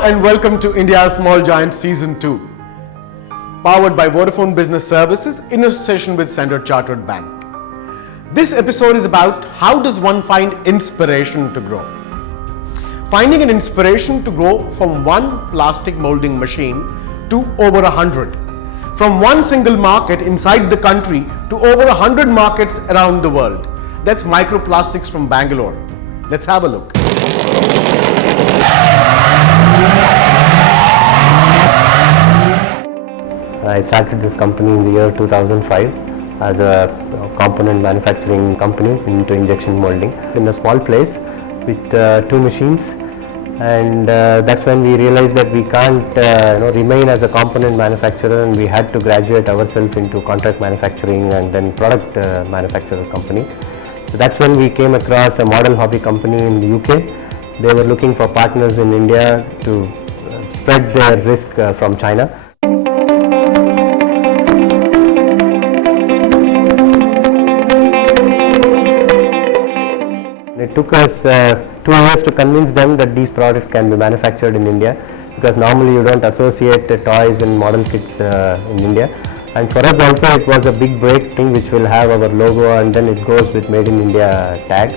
Hello and welcome to India's Small Giant Season 2, powered by Vodafone Business Services in association with Standard Chartered Bank. This episode is about how does one find inspiration to grow. Finding an inspiration to grow from one plastic molding machine to over 100. From one single market inside the country to over 100 markets around the world. That's microplastics from Bangalore. Let's have a look. I started this company in the year 2005 as a component manufacturing company into injection molding in a small place with two machines, and that's when we realized that we can't remain as a component manufacturer, and we had to graduate ourselves into contract manufacturing and then product manufacturer company. So that's when we came across a model hobby company in the UK. They were looking for partners in India to spread their risk from China. It took us 2 years to convince them that these products can be manufactured in India, because normally you don't associate toys and model kits in India. And for us also it was a big break thing, which will have our logo and then it goes with Made in India tag.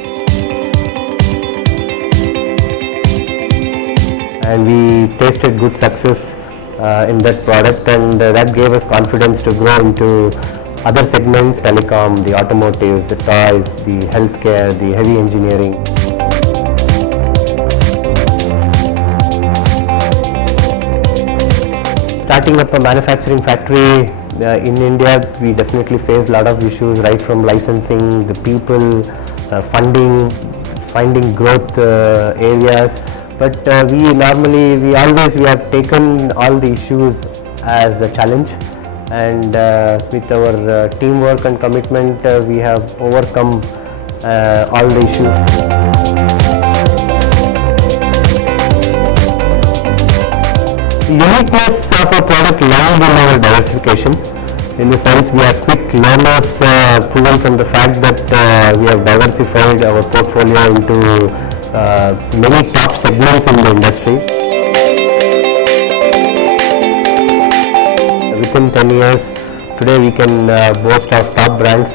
And we tasted good success in that product, and that gave us confidence to grow into other segments: telecom, the automotive, the toys, the healthcare, the heavy engineering. Starting up a manufacturing factory in India, we definitely face a lot of issues, right from licensing, the people, funding, finding growth areas. But we have taken all the issues as a challenge, and with our teamwork and commitment, we have overcome all the issues. The uniqueness of our product lies in our diversification. In the sense, we are quick learners, proven from the fact that we have diversified our portfolio into many top segments in the industry. Within 10 years, today we can boast of top brands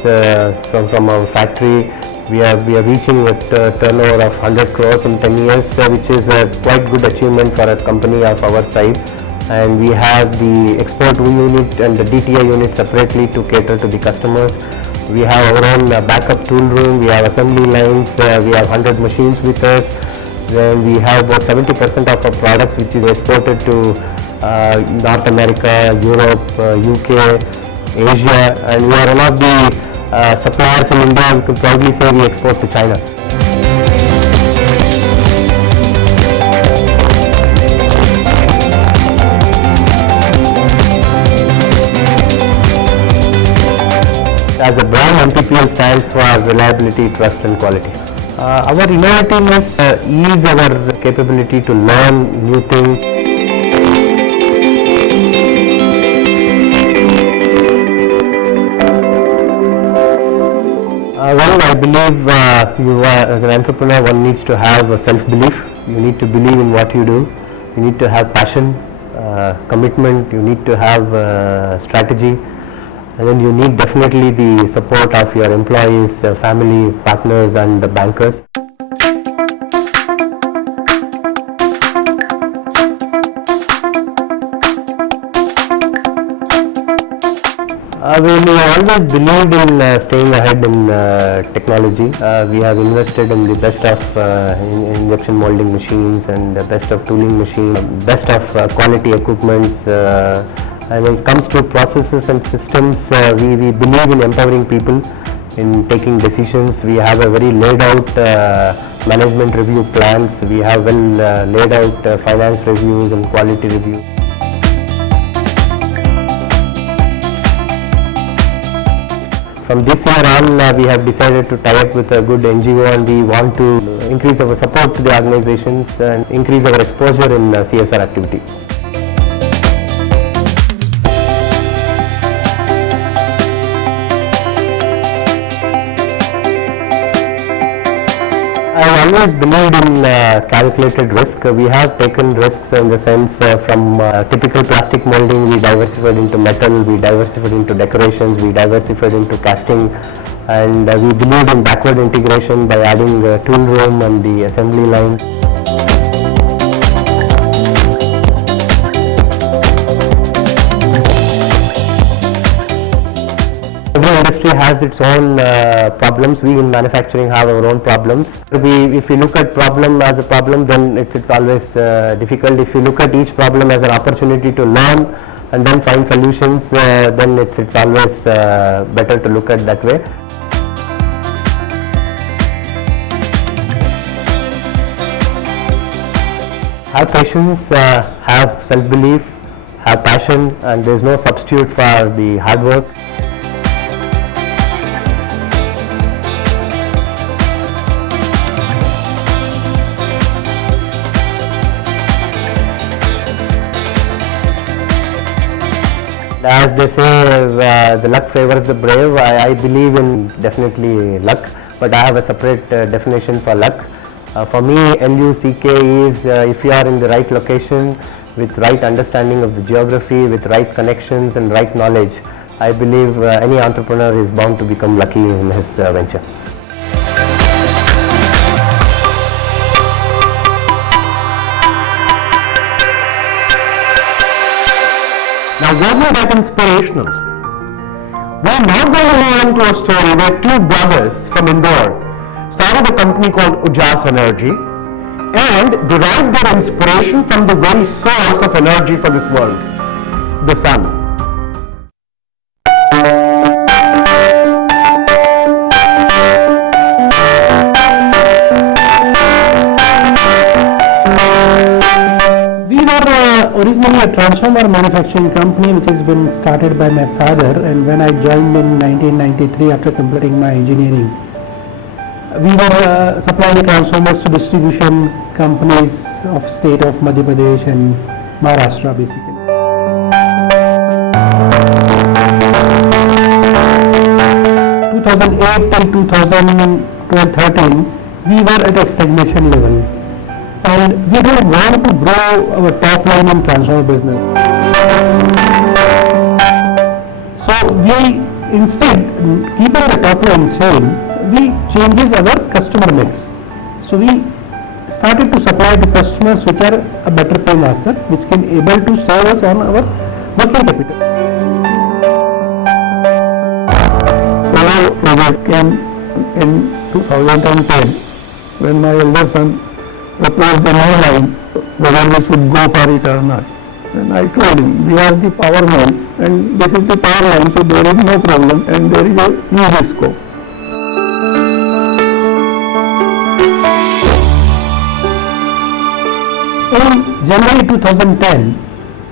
from our factory. We are reaching a turnover of 100 crores in 10 years, which is a quite good achievement for a company of our size. And we have the export unit and the DTI unit separately to cater to the customers. We have our own backup tool room, we have assembly lines, we have 100 machines with us. Then we have about 70% of our products which is exported to North America, Europe, UK, Asia, and we are one of the suppliers in India. We could probably say we export to China. As a brand, MPPL stands for reliability, trust and quality. Our innovativeness is our capability to learn new things. Well, I believe as an entrepreneur, one needs to have a self-belief. You need to believe in what you do. You need to have passion, commitment. You need to have strategy. And then you need definitely the support of your employees, family, partners and the bankers. We have always believed in staying ahead in technology. We have invested in the best of injection molding machines and the best of tooling machines, best of quality equipment. And when it comes to processes and systems, we believe in empowering people in taking decisions. We have a very laid out management review plans. We have well laid out finance reviews and quality reviews. From this year on, we have decided to tie up with a good NGO, and we want to increase our support to the organizations and increase our exposure in CSR activities. I always believed in calculated risk. We have taken risks in the sense from typical plastic molding, we diversified into metal, we diversified into decorations, we diversified into casting, and we believed in backward integration by adding tool room and the assembly line. Every industry has its own problems. We in manufacturing have our own problems. If you look at problem as a problem, then it's always difficult. If you look at each problem as an opportunity to learn and then find solutions, then it's always better to look at that way. Have patience, have self-belief, have passion, and there is no substitute for the hard work. As they say, the luck favors the brave. I believe in definitely luck, but I have a separate definition for luck. For me, LUCK is if you are in the right location, with right understanding of the geography, with right connections and right knowledge, I believe any entrepreneur is bound to become lucky in his venture. Now, wasn't that inspirational? We're now going to move on to a story where two brothers from Indore started a company called Ujas Energy and derived their inspiration from the very source of energy for this world, the sun. Originally a transformer manufacturing company which has been started by my father, and when I joined in 1993 after completing my engineering, we were supplying transformers to distribution companies of state of Madhya Pradesh and Maharashtra basically. In 2008 till 2012-13 we were at a stagnation level. And we don't want to grow our top line in transformer business. So we instead, keeping the top line same, we changes our customer mix. So we started to supply to customers which are a better pay master, which can able to serve us on our working capital. Solar project came in 2010 when my elder son proposed the new line, whether we should go for it or not. And I told him, we are the power man and this is the power line, so there is no problem and there is a huge scope. In January 2010,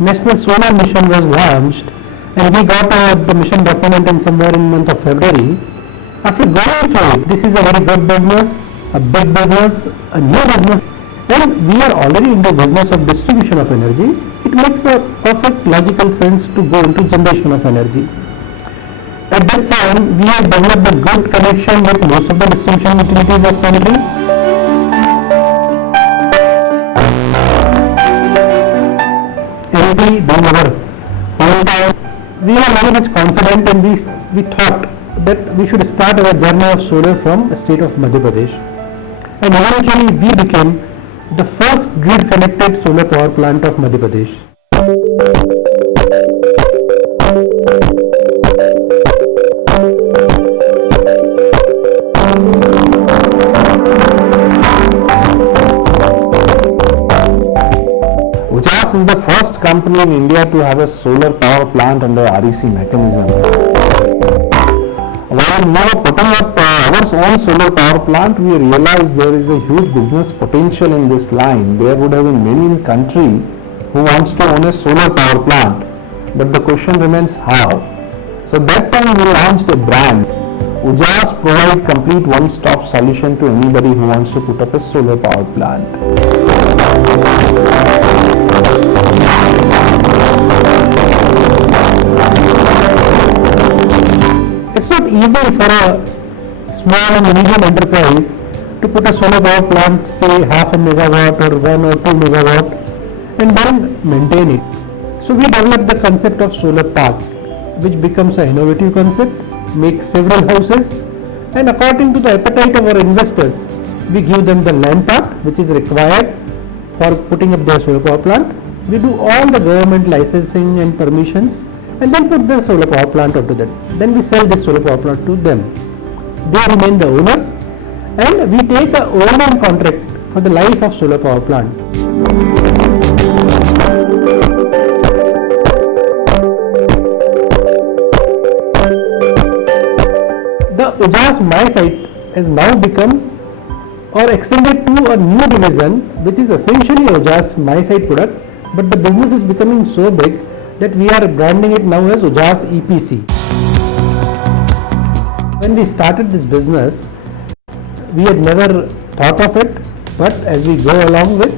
National Solar Mission was launched and we got the mission document in somewhere in month of February. After going through it, this is a very good business, a big business, a new business. When we are already in the business of distribution of energy, it makes a perfect logical sense to go into generation of energy. At this time, we have developed a good connection with most of the distribution utilities of country. And we doing our own time. We are very much confident and we thought that we should start our journey of solar from the state of Madhya Pradesh. And eventually we became the first grid connected solar power plant of Madhya Pradesh. Ujas is the first company in India to have a solar power plant under REC mechanism. While we were putting up our own solar power plant, we realized there is a huge business potential in this line. There would have been many in country who wants to own a solar power plant, but the question remains how. So that time we launched a brand. Ujas provide complete one-stop solution to anybody who wants to put up a solar power plant. It's not easy for a small and medium enterprise to put a solar power plant, say half a megawatt or 1 or 2 megawatt, and then maintain it. So we developed the concept of solar park, which becomes an innovative concept, make several houses, and according to the appetite of our investors, we give them the land part which is required for putting up their solar power plant. We do all the government licensing and permissions and then put the solar power plant onto that. Then we sell this solar power plant to them. They remain the owners and we take a O&M contract for the life of solar power plants. The Ujaz My Site has now become or extended to a new division which is essentially Ujaz My Site product, but the business is becoming so big that we are branding it now as Ujaz EPC. When we started this business, we had never thought of it, but as we go along with,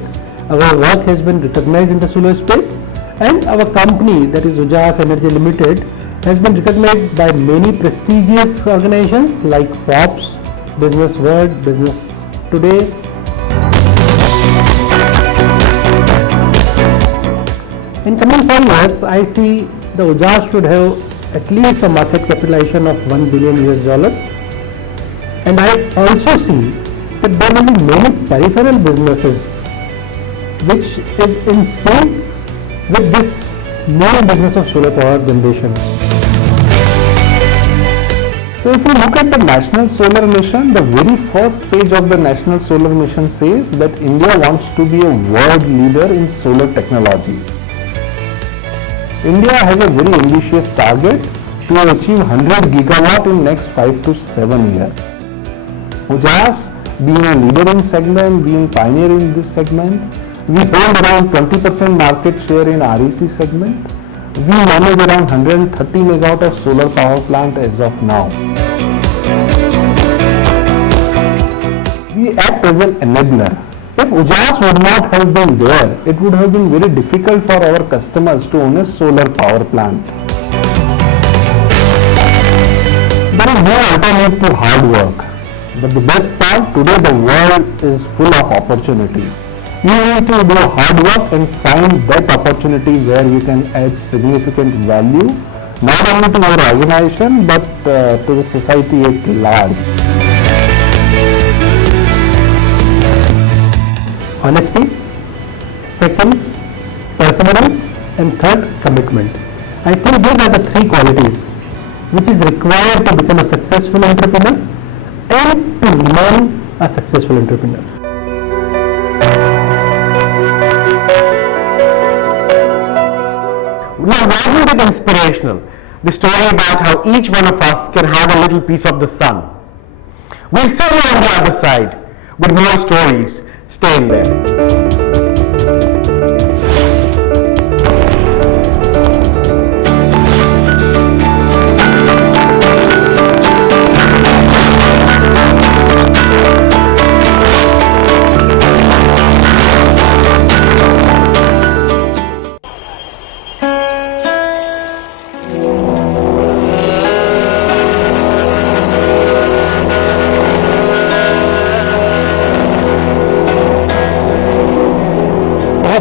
our work has been recognized in the solar space and our company, that is Ujaz Energy Limited, has been recognized by many prestigious organizations like Forbes, Business World, Business Today. In coming 5 years, I see the Ujaz should have at least a market capitalization of $1 billion US. And I also see that there will be many peripheral businesses which is in sync with this new business of solar power generation. So if you look at the National Solar Mission, the very first page of the National Solar Mission says that India wants to be a world leader in solar technology. India has a very ambitious target to achieve 100 gigawatt in next 5 to 7 years. Ujaz, being a leader in segment, being pioneer in this segment, we hold around 20% market share in REC segment. We manage around 130 megawatt of solar power plant as of now. We act as an enabler. If Ujaz would not have been there, it would have been very difficult for our customers to own a solar power plant. There is no alternative to hard work. But the best part, today the world is full of opportunity. You need to do hard work and find that opportunity where you can add significant value, not only to your organization but to the society at large. Honesty, second, perseverance, and third, commitment. I think these are the 3 qualities which is required to become a successful entrepreneur and to remain a successful entrepreneur. Now, wasn't it inspirational? The story about how each one of us can have a little piece of the sun. We'll see you on the other side with more stories. Stay in there.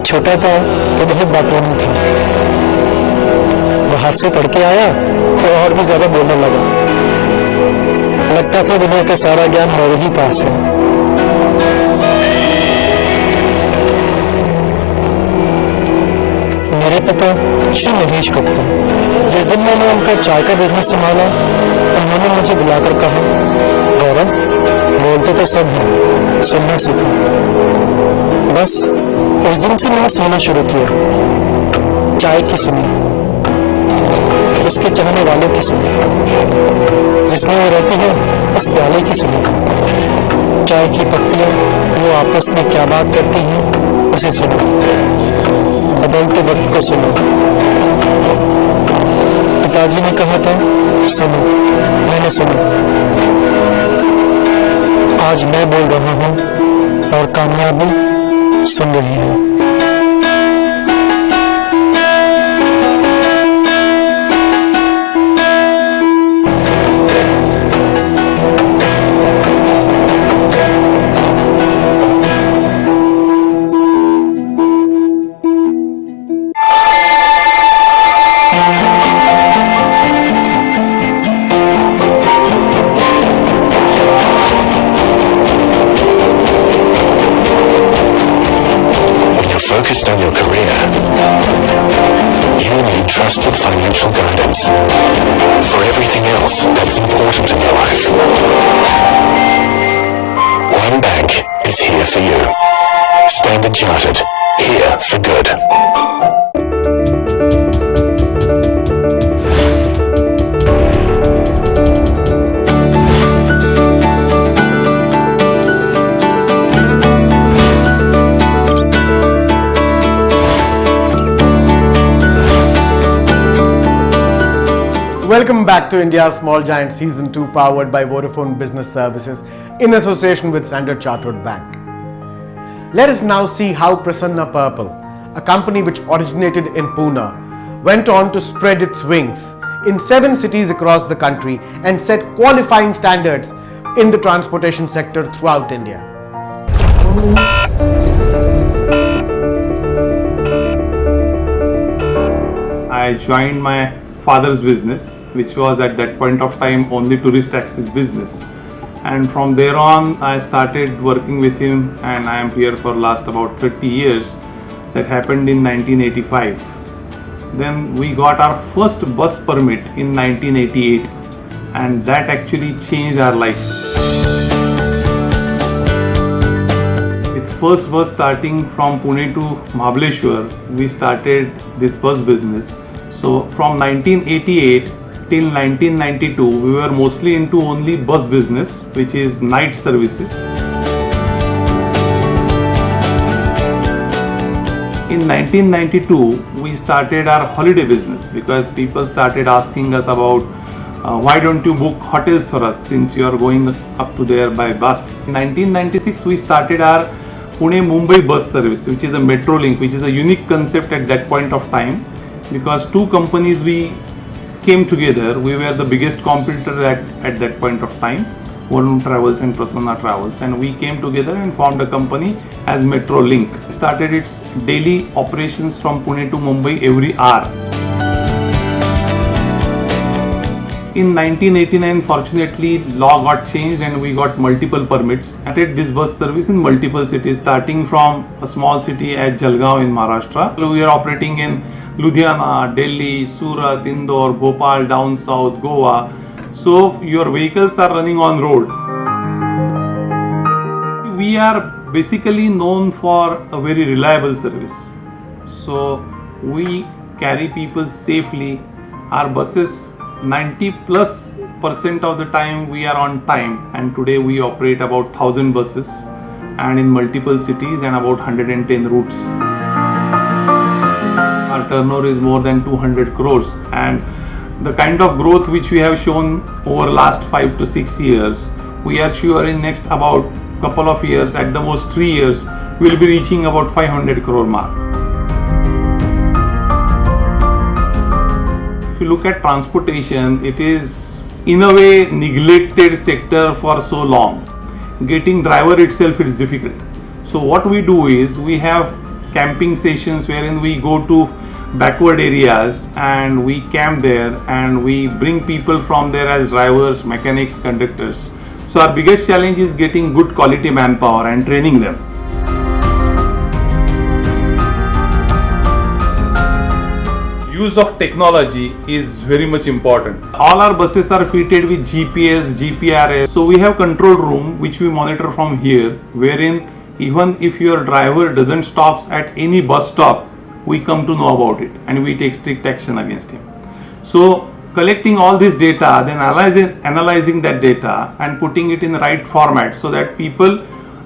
छोटा था तो बहुत बातूनी था, बाहर से पढ़ के आया तो और भी ज्यादा बोलने लगा। लगता था दुनिया का सारा ज्ञान मेरे ही पास है। मेरे पिता श्री महेश गुप्ता, जिस दिन मैंने उनका चाय का बिजनेस संभाला, उन्होंने मुझे बुलाकर कहा, गौरव, बोलते तो सब हैं, सुनना सीखो। बस उस दिन से मैंने सुनना शुरू किया। चाय की सुनी, उसके चाहने वालों की सुनी, जिसमें वो रहती है उस प्याले की सुनी। चाय की पत्तियां वो आपस में क्या बात करती हैं उसे सुनो। बदलते वक्त को सुनो। पिताजी ने कहा था सुनो, मैंने सुना। आज मैं बोल रहा हूँ और कामयाबी सुन रही है। focused on your career, you need trusted financial guidance for everything else that's important in your life. One bank is here for you. Standard Chartered, here for good. Welcome back to India's Small Giant Season 2, powered by Vodafone Business Services in association with Standard Chartered Bank. Let us now see how Prasanna Purple, a company which originated in Pune, went on to spread its wings in 7 cities across the country and set qualifying standards in the transportation sector throughout India. I joined my father's business, which was at that point of time only tourist taxis business, and from there on I started working with him, and I am here for last about 30 years. That happened in 1985. Then we got our first bus permit in 1988, and that actually changed our life. With first bus starting from Pune to Mahabaleshwar, we started this bus business. So from 1988 till 1992, we were mostly into only bus business, which is night services. In 1992, we started our holiday business because people started asking us about why don't you book hotels for us since you are going up to there by bus. In 1996, we started our Pune-Mumbai bus service, which is a metro link, which is a unique concept at that point of time. Because 2 companies we came together, we were the biggest competitor at that point of time, Varun Travels and Prasanna Travels, and we came together and formed a company as Metro Link. It started its daily operations from Pune to Mumbai every hour. In 1989, fortunately, law got changed and we got multiple permits. I did this bus service in multiple cities, starting from a small city at Jalgaon in Maharashtra. We are operating in Ludhiana, Delhi, Surat, Indore, Bhopal, down south, Goa. So your vehicles are running on road. We are basically known for a very reliable service. So we carry people safely. Our buses, 90+% of the time we are on time, and today we operate about 1,000 buses and in multiple cities and about 110 routes. Our turnover is more than 200 crores, and the kind of growth which we have shown over last 5 to 6 years, we are sure in next about couple of years, at the most 3 years, we will be reaching about 500 crore mark. If you look at transportation, it is in a way neglected sector for so long. Getting driver itself is difficult. So what we do is we have camping sessions wherein we go to backward areas and we camp there and we bring people from there as drivers, mechanics, conductors. So our biggest challenge is getting good quality manpower and training them. Use of technology is very much important. All our buses are fitted with GPS, GPRS. So we have control room which we monitor from here, wherein even if your driver doesn't stop at any bus stop, we come to know about it and we take strict action against him. So collecting all this data, then analyzing that data and putting it in the right format so that people,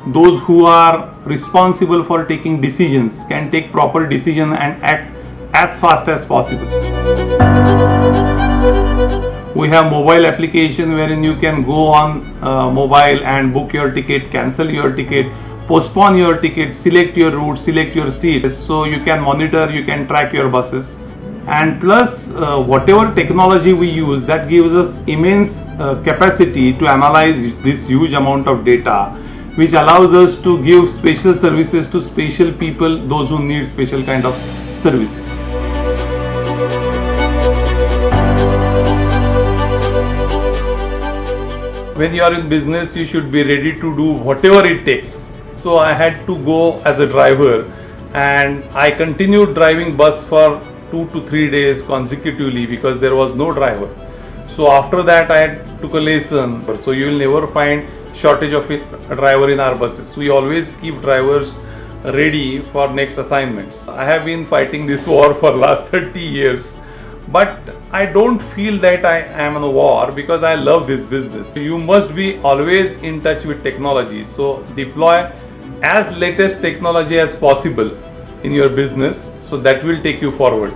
those who are responsible for taking decisions, can take proper decision and act as fast as possible. We have mobile application wherein you can go on mobile and book your ticket, cancel your ticket, postpone your ticket, select your route, select your seat. So you can monitor, you can track your buses. And plus whatever technology we use, that gives us immense capacity to analyze this huge amount of data, which allows us to give special services to special people, those who need special kind of services. When you are in business, you should be ready to do whatever it takes. So I had to go as a driver and I continued driving bus for 2 to 3 days consecutively because there was no driver. So after that I took a lesson. So you will never find shortage of a driver in our buses. We always keep drivers ready for next assignments. I have been fighting this war for last 30 years, but I don't feel that I am in a war because I love this business. You must be always in touch with technology. So deploy as latest technology as possible in your business, so that will take you forward.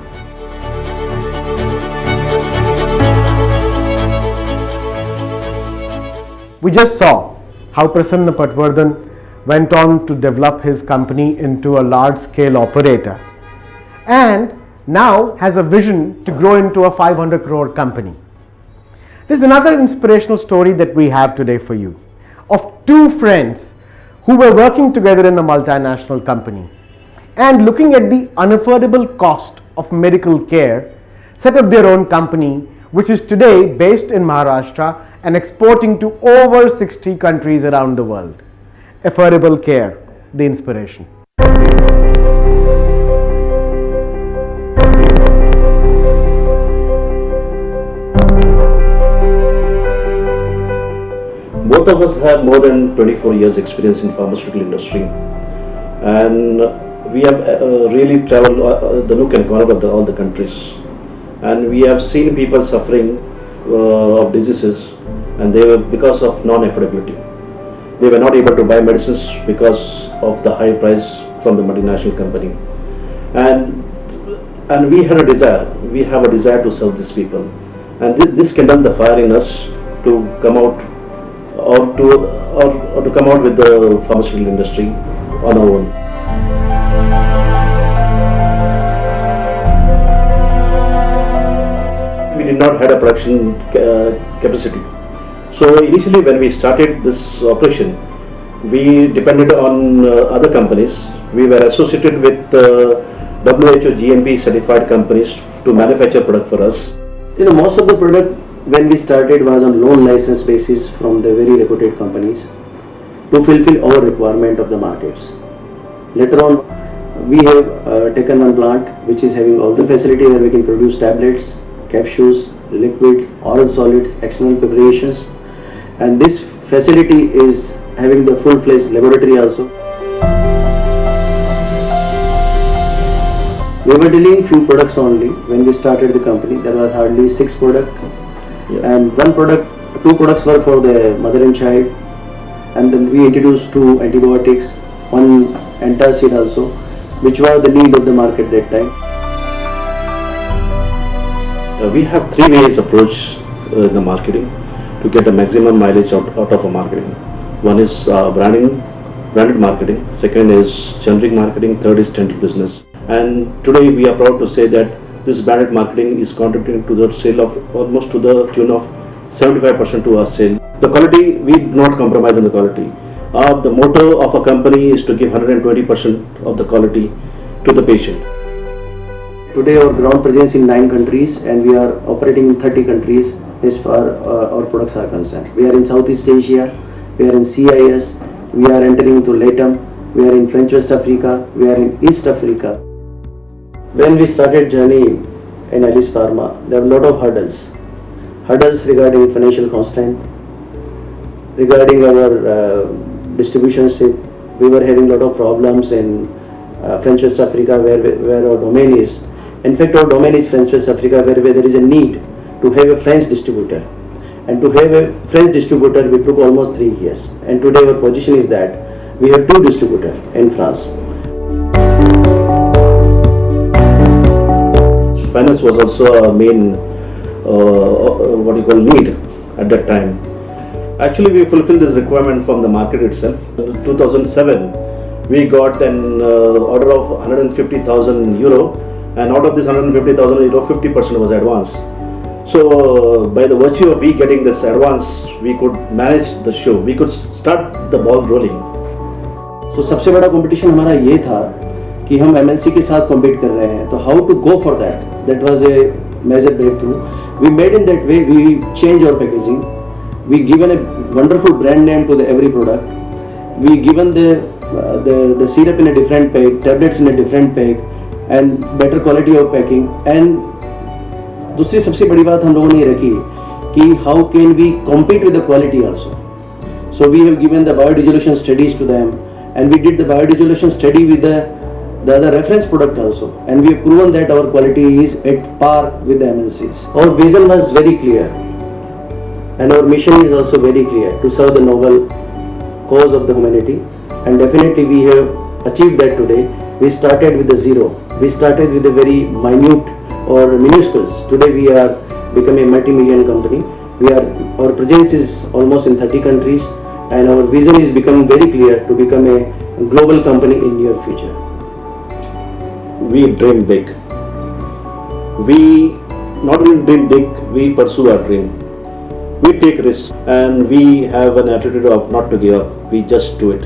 We just saw how Prasanna Patwardhan went on to develop his company into a large-scale operator and now has a vision to grow into a 500 crore company. There's another inspirational story that we have today for you of two friends who were working together in a multinational company and looking at the unaffordable cost of medical care, set up their own company, which is today based in Maharashtra and exporting to over 60 countries around the world. Affordable care, the inspiration. Both of us have more than 24 years experience in pharmaceutical industry, and we have really traveled the nook and corner of all the countries, and we have seen people suffering of diseases, and they were because of non-affordability. They were not able to buy medicines because of the high price from the multinational company, and we had a desire. We have a desire to serve these people, and this kindled the fire in us to come out or to come out with the pharmaceutical industry on our own. We did not have a production capacity. So initially when we started this operation, we depended on other companies. We were associated with WHO GMP certified companies to manufacture product for us. Most of the product when we started was on loan license basis from the very reputed companies to fulfill our requirement of the markets. Later on, we have taken one plant which is having all the facility where we can produce tablets, capsules, liquids, oral solids, external preparations, and this facility is having the full-fledged laboratory also. We were dealing few products only when we started the company. There was hardly 6 products. And two products were for the mother and child, and then we introduced 2 antibiotics, 1 antacid also, which was the need of the market that time. We have 3 ways approach in the marketing to get a maximum mileage out of a marketing. One is branded marketing, second is generic marketing, third is tender business. And today we are proud to say that this branded marketing is contributing to the sale of almost to the tune of 75% to our sale. The quality, we do not compromise on the quality. The motto of a company is to give 120% of the quality to the patient. Today our ground presence in 9 countries and we are operating in 30 countries as far our products are concerned. We are in Southeast Asia, we are in CIS, we are entering into LATAM, we are in French West Africa, we are in East Africa. When we started journey in Alice Pharma, there were a lot of hurdles regarding financial constraint, regarding our distributionship. We were having a lot of problems in French West Africa where our domain is. In fact, our domain is French West Africa where there is a need to have a French distributor. And to have a French distributor, we took almost 3 years. And today our position is that we have 2 distributors in France. Finance was also a main need at that time. Actually, we fulfilled this requirement from the market itself. In 2007, we got an order of 150,000 euro, and out of this 150,000 euro, 50% was advance. So, by the virtue of we getting this advance, we could manage the show. We could start the ball rolling. So, सबसे बड़ा competition हमारा ये था कि हम MNC के साथ compete कर रहे हैं. तो how to go for that? That was a major breakthrough. We made in that way. We changed our packaging. We given a wonderful brand name to every product. We given the the syrup in a different pack, tablets in a different pack, and better quality of packing. And दूसरी सबसे बड़ी बात हम लोगों ने ये रखी कि how can we compete with the quality also. So we have given the biodissolution studies to them, and we did the biodissolution study with the other reference product also, and we have proven that our quality is at par with the MNCs. Our vision was very clear, and our mission is also very clear, to serve the noble cause of the humanity, and definitely we have achieved that today. We started with the zero. We started with a very minute or minuscules. Today we are becoming a multi-million company. Our presence is almost in 30 countries, and our vision is becoming very clear to become a global company in near future. We dream big. We not only dream big, we pursue our dream. We take risks, and we have an attitude of not to give up. We just do it.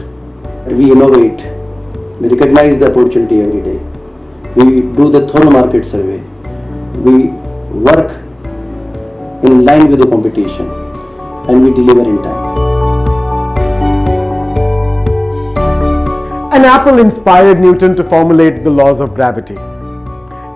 We innovate. We recognize the opportunity every day. We do the thorough market survey. We work in line with the competition, and we deliver in time. An apple inspired Newton to formulate the laws of gravity.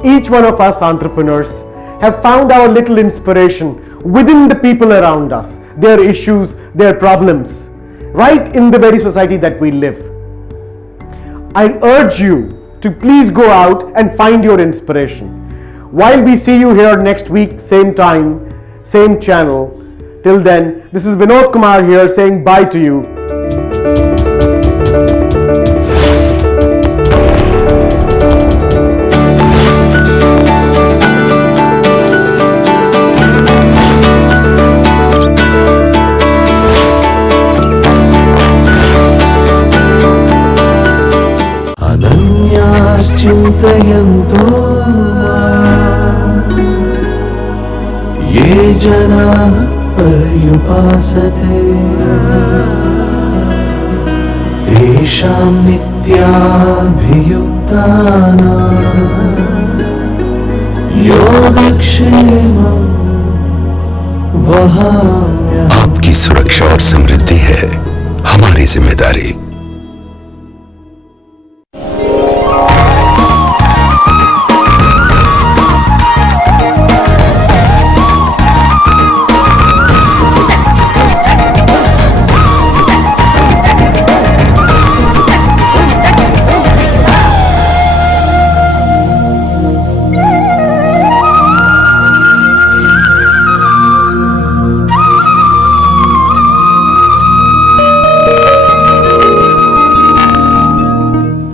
Each one of us entrepreneurs have found our little inspiration within the people around us, their issues, their problems, right in the very society that we live. I urge you to please go out and find your inspiration. While we see you here next week, same time, same channel, till then, this is Vinod Kumar here saying bye to you. चिन्तयन्तो ये जनाः पर्युपासते तेषां नित्याभियुक्तानां योगक्षेमं वहाम्यहम्। आपकी सुरक्षा और समृद्धि है हमारी जिम्मेदारी।